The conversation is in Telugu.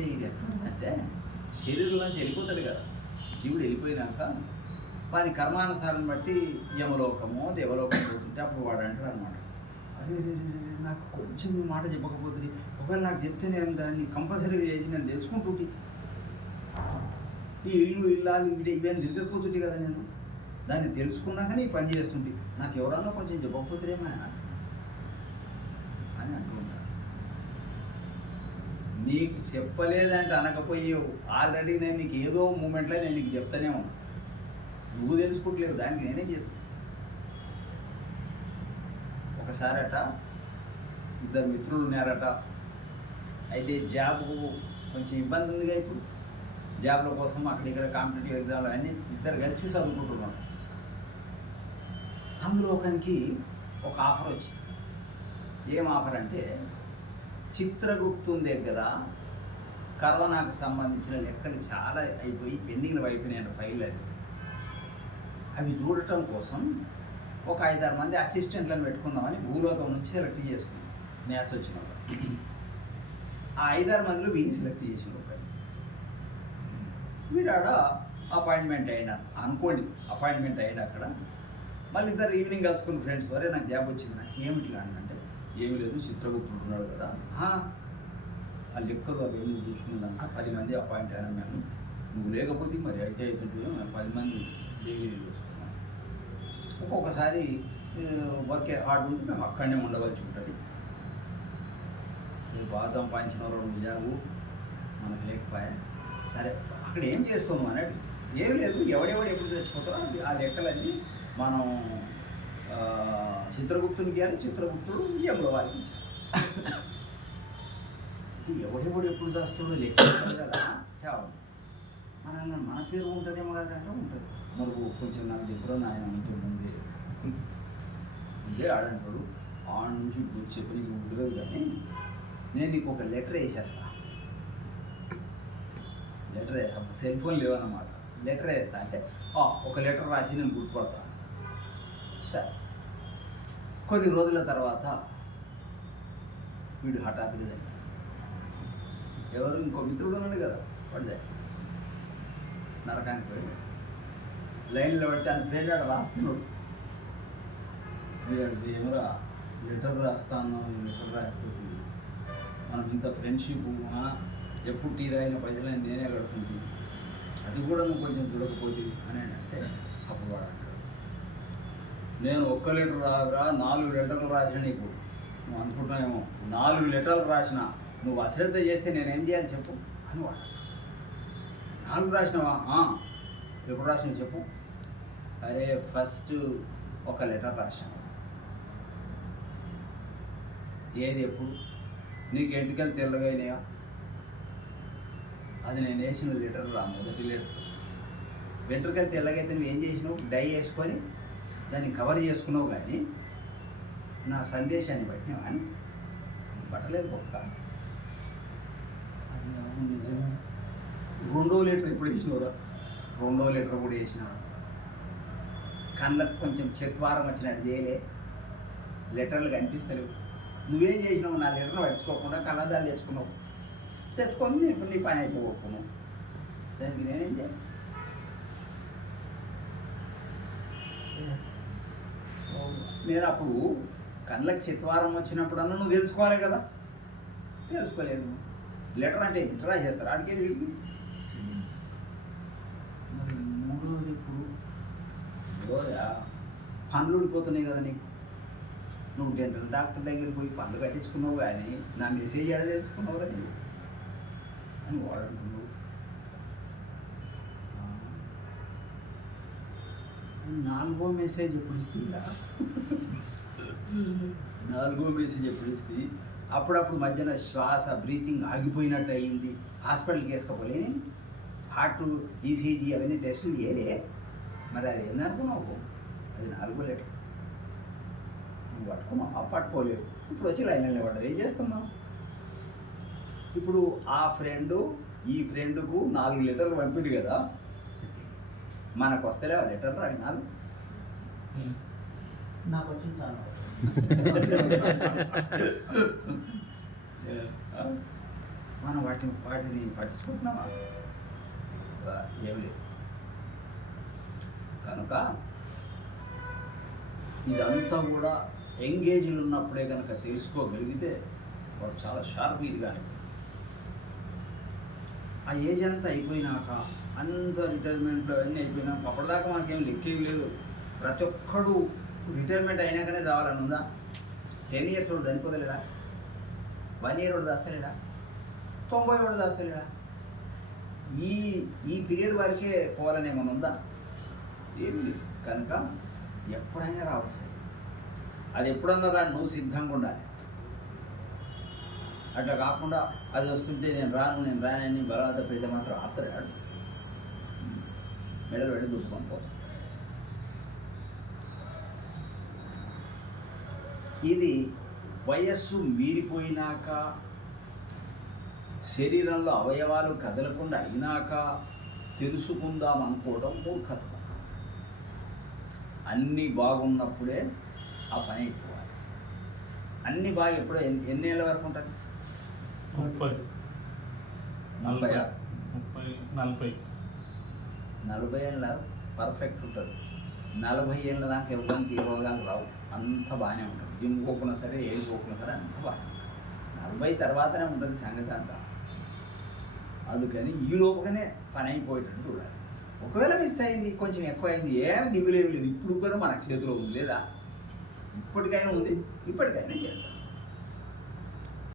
అంటే ఇది ఎట్లుందంటే శరీరంలోంచి వెళ్ళిపోతాడు కదా, జీవుడు వెళ్ళిపోయినాక వారి కర్మానుసారం బట్టి యమలోకమో దేవలోకం పోతుంటే అప్పుడు వాడు అంటాడు అనమాట, అరే నాకు కొంచెం మాట చెప్పకపోతుంది, ఒకవేళ నాకు చెప్తే నేను దాన్ని కంపల్సరీగా చేసి నేను తెలుసుకుంటుంటే ఈ ఇల్లు ఇల్లాలు ఇవన్నీ తిరగకపోతుంటే కదా, నేను దాన్ని తెలుసుకున్నాకనే ఈ పని చేస్తుంటే నాకు ఎవరన్నా కొంచెం చెప్పకపోతేమా అని అంటుంటారు. నీకు చెప్పలేదంటే అనకపోయావు, ఆల్రెడీ నేను నీకు ఏదో మూమెంట్లో నేను నీకు చెప్తానే ఉన్నా, నువ్వు తెలుసుకోవట్లేవు, దానికి నేనే చేస్తాను. ఒకసారట ఇద్దరు మిత్రులు ఉన్నారట, అయితే జాబ్కు కొంచెం ఇబ్బంది ఉందిగా, ఇప్పుడు జాబ్ల కోసం అక్కడ ఇక్కడ కాంపిటేటివ్ ఎగ్జామ్లు అన్నీ ఇద్దరు కలిసి చదువుకుంటున్నారు. అందులో ఒకరికి ఒక ఆఫర్ వచ్చింది. ఏం ఆఫర్ అంటే, చిత్రగుప్తుని దగ్గర కరోనాకు సంబంధించిన లెక్కలు చాలా అయిపోయి పెండింగ్లు అయిపోయినాయంట, ఫైల్ అవి చూడటం కోసం ఒక 5-6 మంది అసిస్టెంట్లను పెట్టుకుందామని భూలోకం నుంచి సెలెక్ట్ చేసుకున్నాం. మ్యాథ్స్ వచ్చిన ఆ 5-6 మందిలో వీడిని సెలెక్ట్ చేసిన ఒకరు వీడాడ అపాయింట్మెంట్ అయినా అనుకోండి, అపాయింట్మెంట్ అయ్యాడు అక్కడ. మళ్ళీ ఇద్దరు ఈవినింగ్ కలుసుకున్న ఫ్రెండ్స్, వరే నాకు జాబ్ వచ్చింది, నాకు ఏమిట్లా అంటే ఏమి లేదు, చిత్రగుప్తుడు ఉన్నాడు కదా, ఆ లెక్కలు అవన్నీ చూసుకున్నాక 10 మంది అపాయింట్ అయినా మేము, నువ్వు లేకపోతే మరి అయితే అవుతుంటే మేము 10 మంది డైలీ వస్తున్నాం. ఒక్కొక్కసారి వర్క్ హార్డ్ ఉంటే మేము అక్కడనే ఉండవలసి ఉంటుంది. బాగా సంపాదించిన వాళ్ళు నిజాము మనకు లేకపోయా, సరే అక్కడ ఏం చేస్తాము అన్నాడు. ఏం లేదు, ఎవడెవడు ఎప్పుడు తెచ్చిపోతారో ఆ లెక్కలన్నీ మనం చిత్రగుప్తునికి అని చిత్రగుప్తుడు యముల వారికి ఇచ్చేస్తాం. ఇది ఎవడెవడు ఎప్పుడు చేస్తాడో లెక్క కదా, మనల్ని మన పేరు ఉంటుందేమో కదా అంటే ఉంటుంది. మరి కొంచెం నాకు చెప్పడం ఆయన ఉంటుంది ఇదే ఆడంటాడు, ఆడ నుంచి ఇప్పుడు చెప్పి నీకు ఉండదు, కానీ నేను నీకు ఒక లెటర్ వేసేస్తా, లెటర్ సెల్ ఫోన్ లేవన్నమాట, లెటర్ వేస్తా అంటే ఒక లెటర్ రాసి నేను గుర్తుపడతాను. సరే, కొన్ని రోజుల తర్వాత వీడు హఠాత్తుగా జరిగింది. ఎవరు ఇంకో మిత్రుడు ఉన్నాడు కదా, వాడు నరకానికి పోయి లైన్లో పడితే ఆయన ఫ్రెండ్ ఆడ రాస్తున్నాడు. వీడు ఏమరా లెటర్ రాస్తాను, లెటర్ రాకపోతే మనం ఇంత ఫ్రెండ్షిప్, ఎప్పుడు టీ తాగిన పైసలు నేనే కడుతుంది, అది కూడా నువ్వు కొంచెం చూడకపోతే అని అంటే అప్పుడు వాడు అంటాడు, నేను 1 లెటర్ రాదురా 4 లెటర్లు రాసిన నీకు, నువ్వు అనుకుంటున్నావేమో 4 లెటర్లు రాసిన, నువ్వు అశ్రద్ధ చేస్తే నేనేం చేయాలి చెప్పు అని వాడు. 4 రాసినావా? ఎప్పుడు రాసినావు చెప్పు. అరే ఫస్ట్ 1 లెటర్ రాసినావు, ఏది ఎప్పుడు, నీకు ఎంటికలు తెల్లగా అయినాయా, అది నేను వేసిన లెటర్ రా, మొదటి లెటర్. వెంట్రుకలు తెల్లగైతే నువ్వు ఏం చేసినావు, డై వేసుకొని దాన్ని కవర్ చేసుకున్నావు, కానీ నా సందేశాన్ని పట్టినావు అని పట్టలేదు గొప్ప. అది అవును నిజమే. 2వ లెటర్ ఎప్పుడు వేసినావురా? 2వ లెటర్ కూడా వేసినావు. కళ్ళకు కొంచెం చెత్వారం వచ్చినట్టు చేయలే, లెటర్లు కనిపిస్తలేవు. నువ్వేం చేసినావు, నా లెటర్ పట్టుకోకుండా కళ్ళద్దాలు తెచ్చుకొని నీ పని అయిపోతున్నావు, దానికి నేనేం చేయాలి? నేను అప్పుడు కళ్ళకి చిత్వారం వచ్చినప్పుడన్నా నువ్వు తెలుసుకోవాలి కదా, తెలుసుకోలేదు. లెటర్ అంటే ట్రై చేస్తారు ఆడికే. మరి 3వది ఇప్పుడు పనులు ఊడిపోతున్నాయి కదా నీకు, నువ్వు డెంటల్ డాక్టర్ దగ్గరికి పోయి పనులు కట్టించుకున్నావు, కానీ నా మెసేజ్ ఎడ తెలుసుకున్నావు కదా నువ్వు అని వాడంటున్నావు. 4వ మెసేజ్ ఎప్పుడు ఇస్తుందా? 4వ మెసేజ్ ఎప్పుడు ఇస్తుంది? అప్పుడప్పుడు మధ్యన శ్వాస బ్రీతింగ్ ఆగిపోయినట్టు అయింది, హాస్పిటల్కి వేసుకోపోలే, హార్ట్ ఈసీజీ అవన్నీ టెస్టులు చేయలే, మరి అది ఏందనుకున్నావు? అది 4వ లెటర్. నువ్వు పట్టుకోలేవు. ఇప్పుడు వచ్చి లైన్లో పడ్డావు, ఏం చేస్తాం మనం? ఇప్పుడు ఆ ఫ్రెండు ఈ ఫ్రెండ్కు 4 లెటర్లు పంపిండు కదా, మనకు వస్తలే ఆ లెటర్లు అవి 4 నాకు వచ్చింది చాలా. మనం వాటిని పట్టించుకుంటున్నామా? ఏం లేదు. కనుక ఇదంతా కూడా ఎంగేజ్లు ఉన్నప్పుడే కనుక తెలుసుకోగలిగితే వాడు చాలా షార్ప్ ఇది. కానీ ఆ ఏజ్ అంతా అయిపోయినాక, అంత రిటైర్మెంట్లో అవన్నీ అయిపోయినాక, అప్పటిదాకా మనకేం లెక్కేవి లేదు. ప్రతి ఒక్కడు రిటైర్మెంట్ అయినాకనే చావాలని ఉందా? 10 years వాడు చనిపోతలేడా? 1 year వాడు చేస్తలేడా? 90 వాడు చేస్తలేడా? ఈ పీరియడ్ వరకే పోవాలని ఏమైనా ఉందా? ఏమి లేదు. కనుక ఎప్పుడైనా రావాల్సింది. అది ఎప్పుడన్నా దాన్ని నువ్వు సిద్ధంగా ఉండాలి. అట్లా కాకుండా అది వస్తుంటే నేను రానని బలవంత పెడితే మాత్రం ఆపుతాడు. మెడలు పెట్టి దుప్పుకొని పోతాం. ఇది వయస్సు మీరిపోయినాక, శరీరంలో అవయవాలు కదలకుండా అయినాక తెలుసుకుందాం అనుకోవడం మూర్ఖత్వం. అన్నీ బాగున్నప్పుడే ఆ పని అయిపోవాలి. అన్నీ బాగా ఎప్పుడో ఎన్ని ఏళ్ళ వరకు ఉంటుంది? 40 ఏళ్ళ పర్ఫెక్ట్ ఉంటుంది. 40 ఏళ్ళ దాకా ఎవరికి ఏ రోగాలు రావు. అంత బాగానే ఉంటుంది. జిమ్ పోకున్నా సరే, ఏది పోకున్నా సరే అంత బాగా. 40 తర్వాతనే ఉంటుంది సంగతి అంతా. అందుకని ఈ లోపుగానే పని అయిపోయేటట్టు చూడాలి. ఒకవేళ మిస్ అయింది, కొంచెం ఎక్కువ అయింది, ఏమి దిగులేమి లేదు. ఇప్పుడు కూడా మనకు చేతిలో ఉంది లేదా? ఇప్పటికైనా ఉంది, ఇప్పటికైనా చేద్దాం.